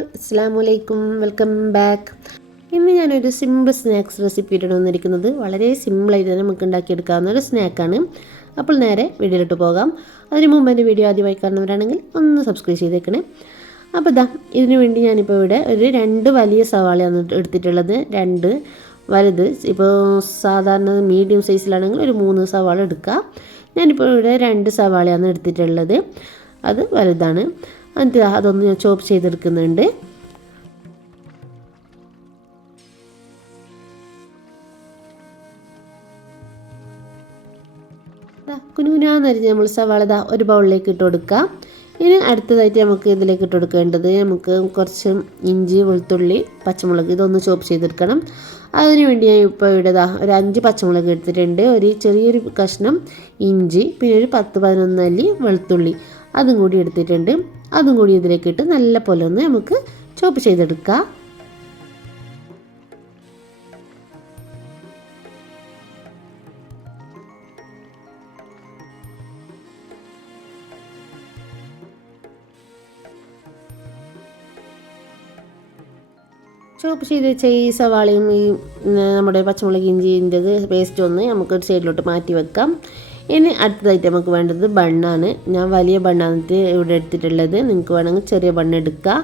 അസ്സലാമലൈക്കും, welcome back. ഇന്ന് ഞാനൊരു സിമ്പിൾ സ്നാക്സ് റെസിപ്പി ആയിട്ടാണ് വന്നിരിക്കുന്നത്. വളരെ സിമ്പിളായിട്ട് തന്നെ നമുക്ക് ഉണ്ടാക്കിയെടുക്കാവുന്ന ഒരു സ്നാക്കാണ്. അപ്പോൾ നേരെ വീഡിയോയിലോട്ട് പോകാം. അതിന് മുമ്പ് എൻ്റെ വീഡിയോ ആദ്യമായി കാണുന്നവരാണെങ്കിൽ ഒന്ന് സബ്സ്ക്രൈബ് ചെയ്തേക്കണേ. അപ്പോൾ ഇതിനു വേണ്ടി ഞാനിപ്പോൾ ഇവിടെ ഒരു 2 വലിയ സവാളയാണ് എടുത്തിട്ടുള്ളത്. 2 വലുത്, ഇപ്പോൾ സാധാരണ മീഡിയം സൈസിലാണെങ്കിൽ ഒരു 3 സവാള എടുക്കുക. ഞാനിപ്പോൾ ഇവിടെ 2 സവാളയാണ് എടുത്തിട്ടുള്ളത്. അത് വലുതാണ്. എന്നിട്ട് അതൊന്ന് ഞാൻ ചോപ്പ് ചെയ്തെടുക്കുന്നുണ്ട്. കുനുകുനാന്നരിഞ്ഞ് നമ്മൾ സവാള ഒരു ബൗളിലേക്ക് ഇട്ട് കൊടുക്കുക. ഇനി അടുത്തതായിട്ട് നമുക്ക് ഇതിലേക്ക് ഇട്ട് കൊടുക്കേണ്ടത്, നമുക്ക് കുറച്ച് ഇഞ്ചി, വെളുത്തുള്ളി, പച്ചമുളക് ഇതൊന്ന് ചോപ്പ് ചെയ്തെടുക്കണം. അതിന് വേണ്ടി ഞാൻ ഇപ്പോൾ ഇവിടെ ഒരു 5 പച്ചമുളക് എടുത്തിട്ടുണ്ട്, ഒരു ചെറിയൊരു കഷ്ണം ഇഞ്ചി, പിന്നെ ഒരു 10-11 അല്ലി വെളുത്തുള്ളി അതും കൂടി എടുത്തിട്ടുണ്ട്. അതും കൂടി ഇതിലേക്ക് ഇട്ട് നല്ല പോലെ ഒന്ന് നമുക്ക് ചോപ്പ് ചെയ്തെടുക്കാം. ചോപ്പ് ചെയ്ത് വെച്ച ഈ സവാളയും ഈ നമ്മുടെ പച്ചമുളക് ഇഞ്ചിൻ്റെത് പേസ്റ്റ് ഒന്ന് നമുക്ക് ഒരു സൈഡിലോട്ട് മാറ്റി വെക്കാം. ഇനി അടുത്തതായിട്ട് നമുക്ക് വേണ്ടത് ബണ്ണാണ്. ഞാൻ വലിയ ബണ്ണാണ് ഇവിടെ എടുത്തിട്ടുള്ളത്. നിങ്ങൾക്ക് വേണമെങ്കിൽ ചെറിയ ബണ്ണ് എടുക്കുക.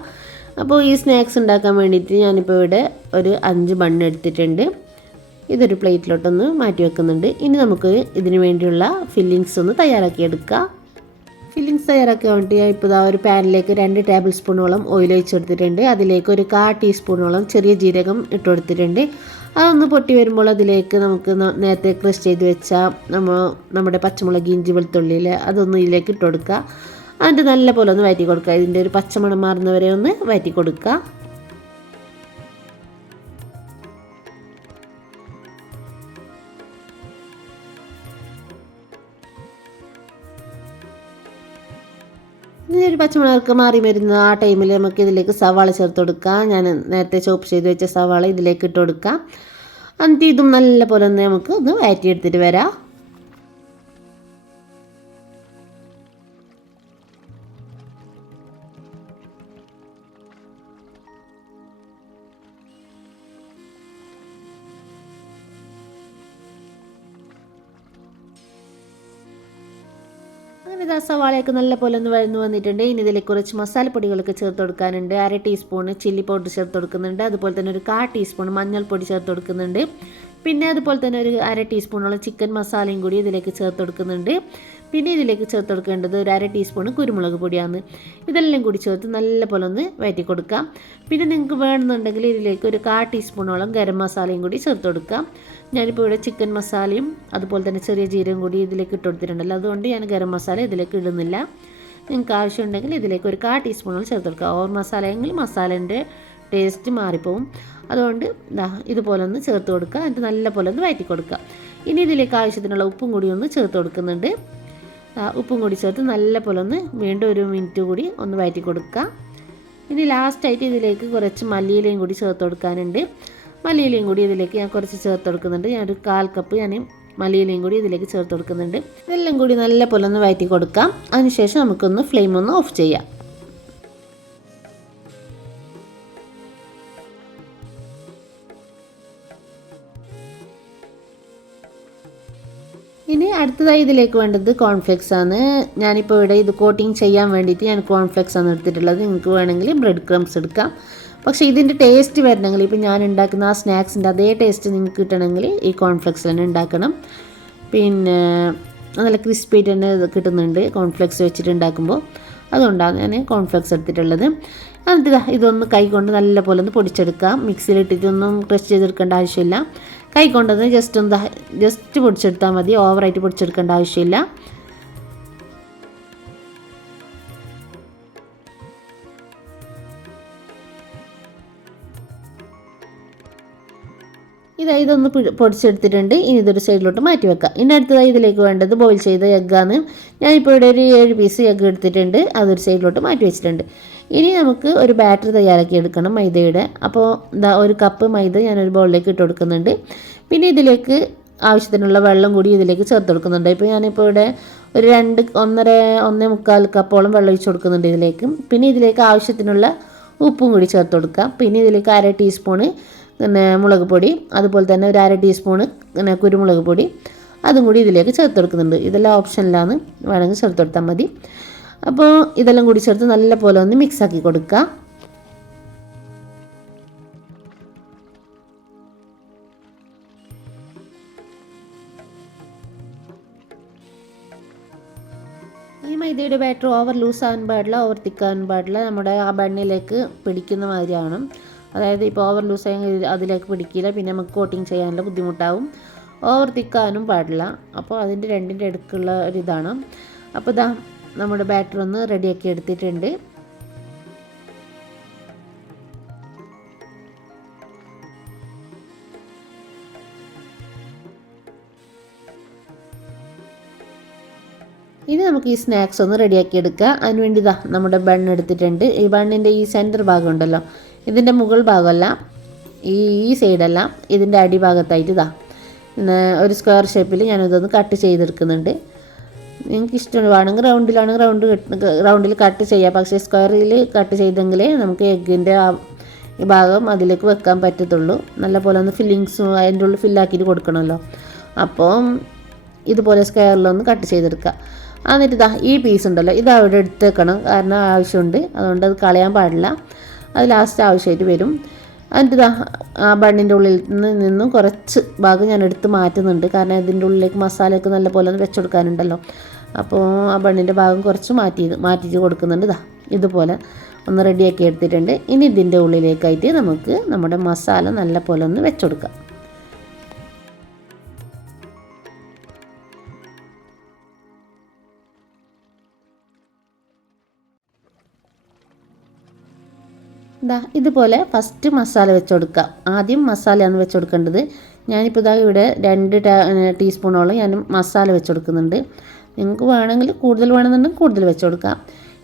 അപ്പോൾ ഈ സ്നാക്സ് ഉണ്ടാക്കാൻ വേണ്ടിയിട്ട് ഞാനിപ്പോൾ ഇവിടെ ഒരു 5 ബണ്ണ് എടുത്തിട്ടുണ്ട്. ഇതൊരു പ്ലേറ്റിലോട്ടൊന്ന് മാറ്റി വെക്കുന്നുണ്ട്. ഇനി നമുക്ക് ഇതിന് വേണ്ടിയുള്ള ഫില്ലിങ്സ് ഒന്ന് തയ്യാറാക്കിയെടുക്കാം. ഫില്ലിങ്സ് തയ്യാറാക്കാൻ വേണ്ടി ഞാൻ ഇപ്പോൾ ഒരു പാനിലേക്ക് 2 ടേബിൾ സ്പൂണോളം ഓയിൽ ഒഴിച്ചെടുത്തിട്ടുണ്ട്. അതിലേക്ക് ഒരു 1/4 ടീസ്പൂണോളം ചെറിയ ജീരകം ഇട്ട് കൊടുത്തിട്ടുണ്ട്. അതൊന്ന് പൊട്ടി വരുമ്പോൾ അതിലേക്ക് നമുക്ക് നേരത്തെ ക്രഷ് ചെയ്ത് വെച്ച നമ്മുടെ പച്ചമുളക്, ഇഞ്ചി, വെളുത്തുള്ളിയിൽ അതൊന്ന് ഇതിലേക്ക് ഇട്ട് കൊടുക്കുക. അതിൻ്റെ നല്ല പോലെ ഒന്ന് വഴറ്റി കൊടുക്കുക. ഇതിൻ്റെ ഒരു പച്ചമണം മാറുന്നവരെ ഒന്ന് വഴറ്റി കൊടുക്കുക. ഇതിനൊരു പച്ചമുളക് മാറി വരുന്ന ആ ടൈമിൽ നമുക്ക് ഇതിലേക്ക് സവാള ചേർത്ത് കൊടുക്കാം. ഞാൻ നേരത്തെ ചോപ്പ് ചെയ്ത് വെച്ച സവാള ഇതിലേക്ക് ഇട്ട് കൊടുക്കാം. എന്നിട്ട് ഇതും നല്ല പോലെ ഒന്ന് നമുക്ക് ഒന്ന് വഴറ്റിയെടുത്തിട്ട് വരാം. അങ്ങനെ സവാളയൊക്കെ നല്ല പോലെ ഒന്ന് വഴന്നു വന്നിട്ടുണ്ട്. ഇനി ഇതിലേക്ക് കുറച്ച് മസാലപ്പൊടികളൊക്കെ ചേർത്ത് കൊടുക്കാനുണ്ട്. 1/2 ടീസ്പൂൺ ചില്ലി പൗഡർ ചേർത്ത് കൊടുക്കുന്നുണ്ട്. അതുപോലെ തന്നെ ഒരു 1/4 ടീസ്പൂൺ മഞ്ഞൾപ്പൊടി ചേർത്ത് കൊടുക്കുന്നുണ്ട്. പിന്നെ അതുപോലെ തന്നെ ഒരു 1/2 ടീസ്പൂണോളം ചിക്കൻ മസാലയും കൂടി ഇതിലേക്ക് ചേർത്ത് കൊടുക്കുന്നുണ്ട്. പിന്നെ ഇതിലേക്ക് ചേർത്ത് കൊടുക്കേണ്ടത് ഒരു 1/2 ടീസ്പൂൺ കുരുമുളക് പൊടിയാണ്. ഇതെല്ലാം കൂടി ചേർത്ത് നല്ല പോലെ ഒന്ന് വഴറ്റി കൊടുക്കാം. പിന്നെ നിങ്ങൾക്ക് വേണമെന്നുണ്ടെങ്കിൽ ഇതിലേക്ക് ഒരു 1/4 ടീസ്പൂണോളം ഗരം മസാലയും കൂടി ചേർത്ത് കൊടുക്കാം. ഞാനിപ്പോൾ ഇവിടെ ചിക്കൻ മസാലയും അതുപോലെ തന്നെ ചെറിയ ജീരകം കൂടി ഇതിലേക്ക് ഇട്ട് കൊടുത്തിട്ടുണ്ടല്ലോ, അതുകൊണ്ട് ഞാൻ ഗരം മസാല ഇതിലേക്ക് ഇടുന്നില്ല. നിങ്ങൾക്ക് ആവശ്യമുണ്ടെങ്കിൽ ഇതിലേക്ക് ഒരു 1/4 ടീസ്പൂണോളം ചേർത്ത് കൊടുക്കുക. ഓവർ മസാലയെങ്കിൽ മസാലേൻ്റെ ടേസ്റ്റ് മാറിപ്പോവും. അതുകൊണ്ട് ഇതുപോലെ ഒന്ന് ചേർത്ത് കൊടുക്കുക. എന്നിട്ട് നല്ല പോലെ ഒന്ന് വഴറ്റി കൊടുക്കുക. ഇനി ഇതിലേക്ക് ആവശ്യത്തിനുള്ള ഉപ്പും കൂടി ഒന്ന് ചേർത്ത് കൊടുക്കുന്നുണ്ട്. ഉപ്പും കൂടി ചേർത്ത് നല്ല പോലെ ഒന്ന് വീണ്ടും ഒരു മിനിറ്റ് കൂടി ഒന്ന് വഴറ്റി കൊടുക്കുക. ഇനി ലാസ്റ്റായിട്ട് ഇതിലേക്ക് കുറച്ച് മല്ലിയിലയും കൂടി ചേർത്ത് കൊടുക്കാനുണ്ട്. മല്ലിയിലയും കൂടി ഇതിലേക്ക് ഞാൻ കുറച്ച് ചേർത്ത് കൊടുക്കുന്നുണ്ട്. ഞാനൊരു 1/4 കപ്പ് മല്ലിയിലയും കൂടി ഇതിലേക്ക് ചേർത്ത് കൊടുക്കുന്നുണ്ട്. ഇതെല്ലാം കൂടി നല്ല പോലെ ഒന്ന് വഴറ്റി കൊടുക്കാം. അതിനുശേഷം നമുക്കൊന്ന് ഫ്ലെയിം ഒന്ന് ഓഫ് ചെയ്യാം. ഇനി അടുത്തതായി ഇതിലേക്ക് വേണ്ടത് കോൺഫ്ലെക്സ് ആണ്. ഞാനിപ്പോൾ ഇവിടെ ഇത് കോട്ടിങ് ചെയ്യാൻ വേണ്ടിയിട്ട് ഞാൻ കോൺഫ്ലെക്സ് ആണ് എടുത്തിട്ടുള്ളത്. നിങ്ങൾക്ക് വേണമെങ്കിൽ ബ്രെഡ് ക്രംസ് എടുക്കാം. പക്ഷേ ഇതിൻ്റെ ടേസ്റ്റ് വരണമെങ്കിൽ ഇപ്പോൾ ഞാൻ ഉണ്ടാക്കുന്ന ആ സ്നാക്സിൻ്റെ അതേ ടേസ്റ്റ് നിങ്ങൾക്ക് കിട്ടണമെങ്കിൽ ഈ കോൺഫ്ലെക്സ് തന്നെ ഉണ്ടാക്കണം. പിന്നെ നല്ല ക്രിസ്പി ആയിട്ട് തന്നെ കിട്ടുന്നുണ്ട് കോൺഫ്ലെക്സ് വെച്ചിട്ട് ഉണ്ടാക്കുമ്പോൾ. അതുകൊണ്ടാണ് ഞാൻ കോൺഫ്ലെക്സ് എടുത്തിട്ടുള്ളത്. എന്നിട്ട് ഇതൊന്ന് കൈ കൊണ്ട് നല്ല പോലെ ഒന്ന് പൊടിച്ചെടുക്കാം. മിക്സിയിലിട്ടിട്ടൊന്നും ക്രഷ് ചെയ്തെടുക്കേണ്ട ആവശ്യമില്ല. കൈ കൊണ്ടൊന്ന് ജസ്റ്റ് പൊടിച്ചെടുത്താൽ മതി. ഓവറായിട്ട് പൊടിച്ചെടുക്കേണ്ട ആവശ്യമില്ല. ഇതൊന്ന് പൊടിച്ചെടുത്തിട്ടുണ്ട്. ഇനി ഇതൊരു സൈഡിലോട്ട് മാറ്റി വെക്കാം. ഇനി അടുത്തതായി ഇതിലേക്ക് വേണ്ടത് ബോയിൽ ചെയ്ത എഗ്ഗാണ്. ഞാനിപ്പോൾ ഇവിടെ ഒരു 7 പീസ് എഗ്ഗ് എടുത്തിട്ടുണ്ട്. അതൊരു സൈഡിലോട്ട് മാറ്റി വെച്ചിട്ടുണ്ട്. ഇനി നമുക്ക് ഒരു ബാറ്റർ തയ്യാറാക്കി എടുക്കണം മൈദയുടെ. അപ്പോൾ ഒരു കപ്പ് മൈദ ഞാനൊരു ബൗളിലേക്ക് ഇട്ട് കൊടുക്കുന്നുണ്ട്. പിന്നെ ഇതിലേക്ക് ആവശ്യത്തിനുള്ള വെള്ളം കൂടി ഇതിലേക്ക് ചേർത്ത് കൊടുക്കുന്നുണ്ട്. ഇപ്പോൾ ഞാനിപ്പോൾ ഇവിടെ ഒരു 1.5 കപ്പോളം വെള്ളം ഒഴിച്ച് കൊടുക്കുന്നുണ്ട് ഇതിലേക്ക്. പിന്നെ ഇതിലേക്ക് ആവശ്യത്തിനുള്ള ഉപ്പും കൂടി ചേർത്ത് കൊടുക്കുക. പിന്നെ ഇതിലേക്ക് 1/2 ടീസ്പൂണ് പിന്നെ മുളക് പൊടി, അതുപോലെ തന്നെ ഒരു 1/2 ടീസ്പൂണ് പിന്നെ കുരുമുളക് പൊടി അതും കൂടി ഇതിലേക്ക് ചേർത്ത് കൊടുക്കുന്നുണ്ട്. ഇതെല്ലാം ഓപ്ഷനിലാണ്, വേണമെങ്കിൽ ചേർത്ത് കൊടുത്താൽ മതി. അപ്പോൾ ഇതെല്ലാം കൂടി ചേർത്ത് നല്ല പോലെ ഒന്ന് മിക്സാക്കി കൊടുക്കുക. ഈ മൈദയുടെ ബാറ്റർ ഓവർ ലൂസ് ആകാൻ പാടില്ല, ഓവർ തിക്കാകാൻ പാടില്ല. നമ്മുടെ ആ ബണ്ണിലേക്ക് പിടിക്കുന്ന മാതിരിയാണ്. അതായത് ഇപ്പോൾ ഓവർ ലൂസ് ആയെങ്കിൽ അതിലേക്ക് പിടിക്കില്ല, പിന്നെ നമുക്ക് കോട്ടിങ് ചെയ്യാനുള്ള ബുദ്ധിമുട്ടാവും. ഓവർ തിക്കാനും പാടില്ല. അപ്പോൾ അതിൻ്റെ രണ്ടിൻ്റെ അടുക്കുള്ള ഒരിതാണ്. അപ്പോൾ ഇതാ നമ്മുടെ ബാറ്റർ ഒന്ന് റെഡിയാക്കി എടുത്തിട്ടുണ്ട്. ഇനി നമുക്ക് ഈ സ്നാക്സ് ഒന്ന് റെഡിയാക്കി എടുക്കുക. അതിനുവേണ്ടി ഇതാ നമ്മുടെ ബൺ എടുത്തിട്ടുണ്ട്. ഈ ബണ്ണിൻ്റെ ഈ സെൻറ്റർ ഭാഗം ഉണ്ടല്ലോ, ഇതിൻ്റെ മുകൾ ഭാഗമല്ല, ഈ സൈഡല്ല, ഇതിൻ്റെ അടിഭാഗത്തായിട്ട് ഇതാ ഒരു സ്ക്വയർ ഷേപ്പിൽ ഞാനിതൊന്ന് കട്ട് ചെയ്തെടുക്കുന്നുണ്ട്. നിങ്ങൾക്ക് ഇഷ്ടമാണെങ്കിൽ റൗണ്ടിൽ കട്ട് ചെയ്യാം. പക്ഷേ സ്ക്വയറിൽ കട്ട് ചെയ്തെങ്കിലേ നമുക്ക് എഗ്ഗിൻ്റെ ഈ ഭാഗം അതിലേക്ക് വെക്കാൻ പറ്റത്തുള്ളൂ. നല്ലപോലെ ഒന്ന് ഫില്ലിങ്സും അതിൻ്റെ ഉള്ളിൽ ഫില്ലാക്കിയിട്ട് കൊടുക്കണമല്ലോ. അപ്പോൾ ഇതുപോലെ സ്ക്വയറിലൊന്ന് കട്ട് ചെയ്തെടുക്കുക. എന്നിട്ട് ഇതാ ഈ പീസ് ഉണ്ടല്ലോ, ഇത് അവിടെ എടുത്ത് വെക്കണം. കാരണം ആവശ്യമുണ്ട്, അതുകൊണ്ട് അത് കളയാൻ പാടില്ല. അത് ലാസ്റ്റ് ആവശ്യമായിട്ട് വരും. എന്നിട്ട് ഇതാ ആ ബണ്ണിൻ്റെ ഉള്ളിൽ നിന്നും കുറച്ച് ഭാഗം ഞാൻ എടുത്ത് മാറ്റുന്നുണ്ട്. കാരണം ഇതിൻ്റെ ഉള്ളിലേക്ക് മസാലയൊക്കെ നല്ല പോലെ ഒന്ന് വെച്ചെടുക്കാനുണ്ടല്ലോ. അപ്പോൾ ആ ബണ്ണിൻ്റെ ഭാഗം കുറച്ച് മാറ്റിയിട്ട് കൊടുക്കുന്നുണ്ട്. ഇതാ ഇതുപോലെ ഒന്ന് റെഡിയാക്കി എടുത്തിട്ടുണ്ട്. ഇനി ഇതിൻ്റെ ഉള്ളിലേക്കായിട്ട് നമുക്ക് നമ്മുടെ മസാല നല്ല പോലെ ഒന്ന് വെച്ചെടുക്കാം. ഇതുപോലെ ഫസ്റ്റ് മസാല വെച്ച് കൊടുക്കുക. ആദ്യം മസാലയാണ് വെച്ച് കൊടുക്കേണ്ടത്. ഞാനിപ്പോൾ ഇവിടെ 2 ടീസ്പൂണോളം ഞാൻ മസാല വെച്ച് കൊടുക്കുന്നുണ്ട്. നിങ്ങൾക്ക് വേണമെങ്കിൽ കൂടുതൽ വേണമെന്നുണ്ടെങ്കിൽ കൂടുതൽ വെച്ച് കൊടുക്കാം.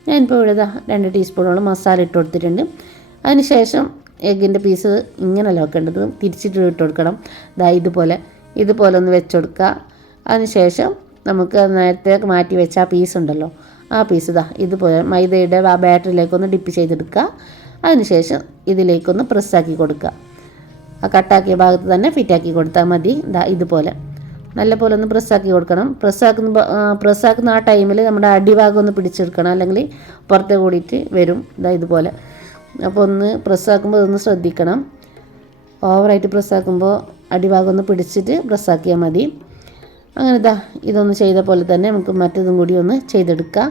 ഞാനിപ്പോൾ ഇവിടെ 2 ടീസ്പൂണോളം മസാല ഇട്ട് കൊടുത്തിട്ടുണ്ട്. അതിനുശേഷം എഗ്ഗിൻ്റെ പീസ് ഇങ്ങനെയല്ല വെക്കേണ്ടത്, തിരിച്ചിട്ട് ഇട്ട് കൊടുക്കണം. ഇതുപോലെ ഒന്ന് വെച്ച് കൊടുക്കുക. അതിനുശേഷം നമുക്ക് നേരത്തെ മാറ്റി വെച്ച ആ പീസ് ഉണ്ടല്ലോ, ആ പീസ് ഇതുപോലെ മൈദയുടെ ആ ബാറ്ററിലേക്കൊന്ന് ഡിപ്പ് ചെയ്തെടുക്കുക. അതിനുശേഷം ഇതിലേക്കൊന്ന് പ്രസ്സാക്കി കൊടുക്കുക. ആ കട്ടാക്കിയ ഭാഗത്ത് തന്നെ ഫിറ്റാക്കി കൊടുത്താൽ മതി. ഇതുപോലെ നല്ല പോലെ ഒന്ന് പ്രസ്സാക്കി കൊടുക്കണം. പ്രസ്സാക്കുന്ന ആ ടൈമിൽ നമ്മുടെ അടിഭാഗം ഒന്ന് പിടിച്ചെടുക്കണം, അല്ലെങ്കിൽ പുറത്തെ കൂടിയിട്ട് വരും. ഇതുപോലെ. അപ്പോൾ ഒന്ന് പ്രസ്സാക്കുമ്പോൾ ഇതൊന്ന് ശ്രദ്ധിക്കണം. ഓവറായിട്ട് പ്രസ്സാക്കുമ്പോൾ അടിഭാഗം ഒന്ന് പിടിച്ചിട്ട് പ്രസ്സാക്കിയാൽ മതി. അങ്ങനെ ഇതൊന്ന് ചെയ്ത പോലെ തന്നെ നമുക്ക് മറ്റതും കൂടി ഒന്ന് ചെയ്തെടുക്കാം.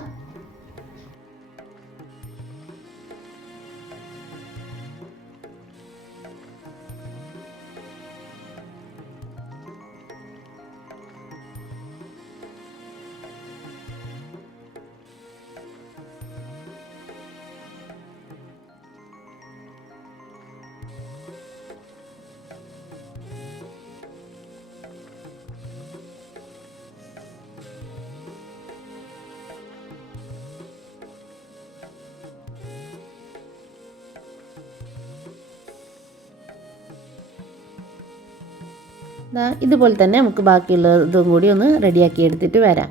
ഇതുപോലെ തന്നെ നമുക്ക് ബാക്കിയുള്ളതും കൂടി ഒന്ന് റെഡിയാക്കി എടുത്തിട്ട് വരാം.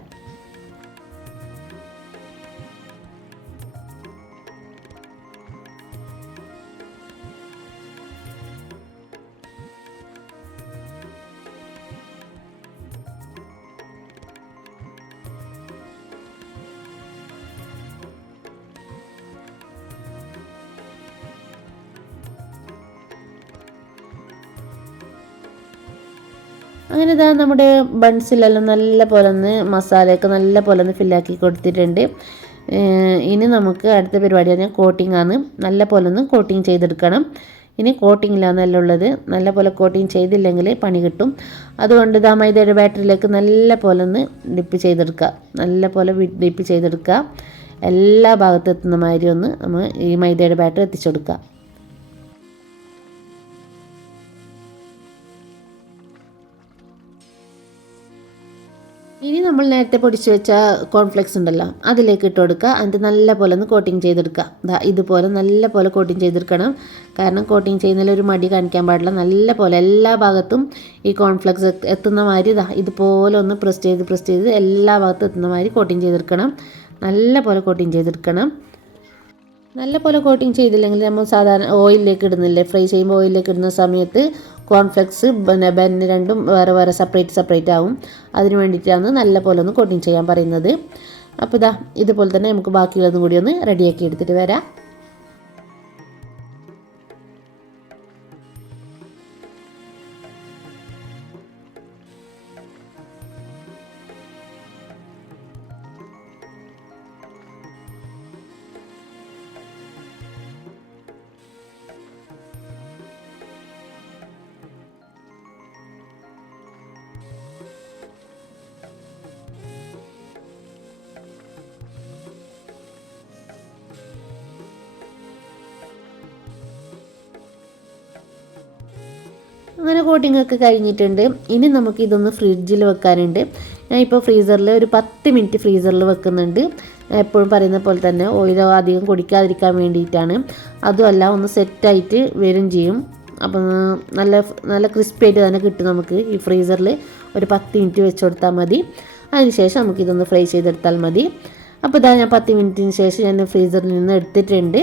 അങ്ങനെ നമ്മുടെ ബൺസിലെല്ലാം നല്ല പോലെ ഒന്ന് മസാലയൊക്കെ നല്ല പോലെ ഒന്ന് ഫില്ലാക്കി കൊടുത്തിട്ടുണ്ട്. ഇനി നമുക്ക് അടുത്ത പരിപാടി പറഞ്ഞാൽ കോട്ടിംഗ് ആണ്. നല്ല പോലെ ഒന്ന് കോട്ടിങ് ചെയ്തെടുക്കണം. ഇനി കോട്ടിങ്ങിലാണ് ഉള്ളത്. നല്ല പോലെ കോട്ടിങ് ചെയ്തില്ലെങ്കിൽ പണി കിട്ടും. അതുകൊണ്ട് മൈദയുടെ ബാറ്ററിലേക്ക് നല്ല പോലെ ഒന്ന് ഡിപ്പ് ചെയ്തെടുക്കുക. നല്ല പോലെ ഡിപ്പ് ചെയ്തെടുക്കുക. എല്ലാ ഭാഗത്തും എത്തുന്ന മാതിരി ഒന്ന് നമ്മൾ ഈ മൈദയുടെ ബാറ്ററി എത്തിച്ചെടുക്കുക. ഇനി നമ്മൾ നേരത്തെ പൊടിച്ച് വെച്ച കോൺഫ്ലെക്സ് ഉണ്ടല്ലോ, അതിലേക്ക് ഇട്ട് കൊടുക്കുക. എന്നിട്ട് നല്ല പോലെ ഒന്ന് കോട്ടിങ് ചെയ്തെടുക്കുക. ഇതുപോലെ നല്ല പോലെ കോട്ടിങ് ചെയ്തെടുക്കണം. കാരണം കോട്ടിങ് ചെയ്യുന്നതിൽ ഒരു മടി കാണിക്കാൻ പാടില്ല. നല്ല പോലെ എല്ലാ ഭാഗത്തും ഈ കോൺഫ്ലെക്സ് എത്തുന്ന മാതിരി ഇതുപോലെ ഒന്ന് പ്രസ് ചെയ്ത് എല്ലാ ഭാഗത്തും എത്തുന്ന മാതിരി കോട്ടിങ് ചെയ്തെടുക്കണം. നല്ല പോലെ കോട്ടിങ് ചെയ്തെടുക്കണം. നല്ല പോലെ കോട്ടിങ് ചെയ്തില്ലെങ്കിൽ നമ്മൾ സാധാരണ ഓയിലിലേക്ക് ഇടുന്നില്ലേ, ഫ്രൈ ചെയ്യുമ്പോൾ ഓയിലിലേക്ക് ഇടുന്ന സമയത്ത് കോൺഫ്ലെക്സ് പിന്നെ ബന്ന് രണ്ടും വേറെ വേറെ സെപ്പറേറ്റ് ആവും. അതിന് വേണ്ടിയിട്ടാണ് നല്ല പോലെ ഒന്ന് കോട്ടിങ് ചെയ്യാൻ പറയുന്നത്. അപ്പോൾ ഇതാ ഇതുപോലെ തന്നെ നമുക്ക് ബാക്കിയുള്ളതും കൂടി ഒന്ന് റെഡിയാക്കി എടുത്തിട്ട് വരാം. അങ്ങനെ കോട്ടിംഗ് ഒക്കെ കഴിഞ്ഞിട്ടുണ്ട്. ഇനി നമുക്ക് ഇതൊന്ന് ഫ്രിഡ്ജിൽ വെക്കാനുണ്ട്. ഞാൻ ഇപ്പോൾ ഫ്രീസറിൽ ഒരു 10 മിനിറ്റ് ഫ്രീസറിൽ വെക്കുന്നുണ്ട്. എപ്പോഴും പറയുന്ന പോലെ തന്നെ ഓയിൽ അധികം കുടിക്കാതിരിക്കാൻ വേണ്ടിയിട്ടാണ്. അതുമല്ല ഒന്ന് സെറ്റായിട്ട് വരും ചെയ്യും. അപ്പം നല്ല നല്ല ക്രിസ്പി ആയിട്ട് തന്നെ കിട്ടും നമുക്ക്. ഈ ഫ്രീസറിൽ ഒരു 10 മിനിറ്റ് വെച്ച് കൊടുത്താൽ മതി. അതിനുശേഷം നമുക്കിതൊന്ന് ഫ്രൈ ചെയ്തെടുത്താൽ മതി. അപ്പോൾ ഇതാ ഞാൻ 10 മിനിറ്റിന് ശേഷം ഞാൻ ഫ്രീസറിൽ നിന്ന് എടുത്തിട്ടുണ്ട്.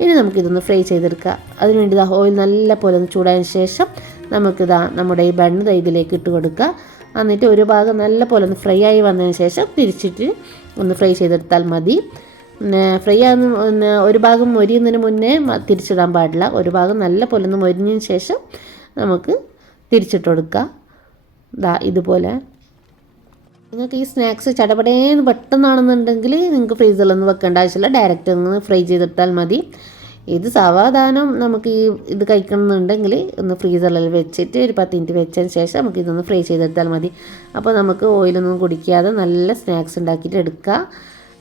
ഇനി നമുക്കിതൊന്ന് ഫ്രൈ ചെയ്തെടുക്കാം. അതിനുവേണ്ടി ഓയിൽ നല്ല പോലെ ഒന്ന് ചൂടായതിന് ശേഷം നമുക്കിതാ നമ്മുടെ ഈ ബണ്ണ് ഇതിലേക്ക് ഇട്ട് കൊടുക്കുക. എന്നിട്ട് ഒരു ഭാഗം നല്ല പോലെ ഒന്ന് ഫ്രൈ ആയി വന്നതിന് ശേഷം തിരിച്ചിട്ട് ഒന്ന് ഫ്രൈ ചെയ്തെടുത്താൽ മതി. പിന്നെ ഫ്രൈ ആകുന്ന പിന്നെ ഒരു ഭാഗം മൊരിയുന്നതിന് മുന്നേ തിരിച്ചിടാൻ പാടില്ല. ഒരു ഭാഗം നല്ല പോലെ ഒന്ന് മൊരിഞ്ഞതിന് ശേഷം നമുക്ക് തിരിച്ചിട്ട് കൊടുക്കുക. ഇതുപോലെ. നിങ്ങൾക്ക് ഈ സ്നാക്സ് ചടപടേന്ന് പെട്ടെന്നാണെന്നുണ്ടെങ്കിൽ നിങ്ങൾക്ക് ഫ്രീസറിലൊന്നും വെക്കേണ്ട ആവശ്യമില്ല, ഡയറക്റ്റ് ഒന്ന് ഫ്രൈ ചെയ്തെടുത്താൽ മതി. ഇത് സാവധാനം നമുക്ക് ഇത് കഴിക്കണമെന്നുണ്ടെങ്കിൽ ഒന്ന് ഫ്രീസറിൽ വെച്ചിട്ട് ഒരു 10 മിനിറ്റ് വെച്ചതിന് ശേഷം നമുക്ക് ഇതൊന്ന് ഫ്രൈ ചെയ്തെടുത്താൽ മതി. അപ്പോൾ നമുക്ക് ഓയിലൊന്നും കുടിക്കാതെ നല്ല സ്നാക്സ് ഉണ്ടാക്കിയിട്ട് എടുക്കുക.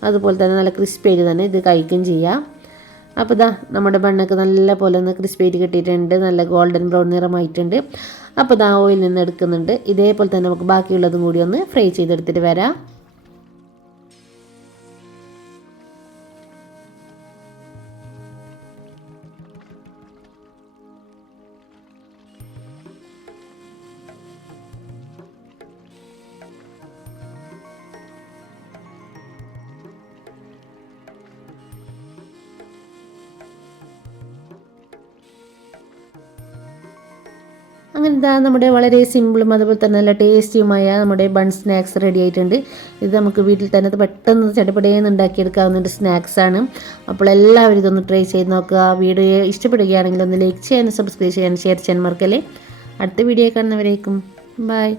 അതുപോലെ തന്നെ നല്ല ക്രിസ്പി ആയിട്ട് തന്നെ ഇത് കഴിക്കുകയും ചെയ്യാം. അപ്പോൾ നമ്മുടെ ബണ്ണൊക്കെ നല്ല പോലെ ഒന്ന് ക്രിസ്പി ആയിട്ട് കിട്ടിയിട്ടുണ്ട്. നല്ല ഗോൾഡൻ ബ്രൗൺ നിറമായിട്ടുണ്ട്. അപ്പോൾ ഓയിൽ നിന്ന് എടുക്കുന്നുണ്ട്. ഇതേപോലെ തന്നെ നമുക്ക് ബാക്കിയുള്ളതും കൂടി ഒന്ന് ഫ്രൈ ചെയ്തെടുത്തിട്ട് വരാം. അങ്ങനെ നമ്മുടെ വളരെ സിമ്പിളും അതുപോലെ തന്നെ നല്ല ടേസ്റ്റിയുമായ നമ്മുടെ ബൺ സ്നാക്സ് റെഡി ആയിട്ടുണ്ട്. ഇത് നമുക്ക് വീട്ടിൽ തന്നെ പെട്ടെന്ന് ചടപടേന്ന് ഉണ്ടാക്കിയെടുക്കാവുന്ന ഒരു സ്നാക്സാണ്. അപ്പോൾ എല്ലാവരും ഇതൊന്ന് ട്രൈ ചെയ്ത് നോക്കുക. വീഡിയോ ഇഷ്ടപ്പെടുകയാണെങ്കിൽ ഒന്ന് ലൈക്ക് ചെയ്യാനും സബ്സ്ക്രൈബ് ചെയ്യാനും ഷെയർ ചെയ്യാൻ മറക്കല്ലേ. അടുത്ത വീഡിയോ കാണുന്നവരേക്കും ബൈ.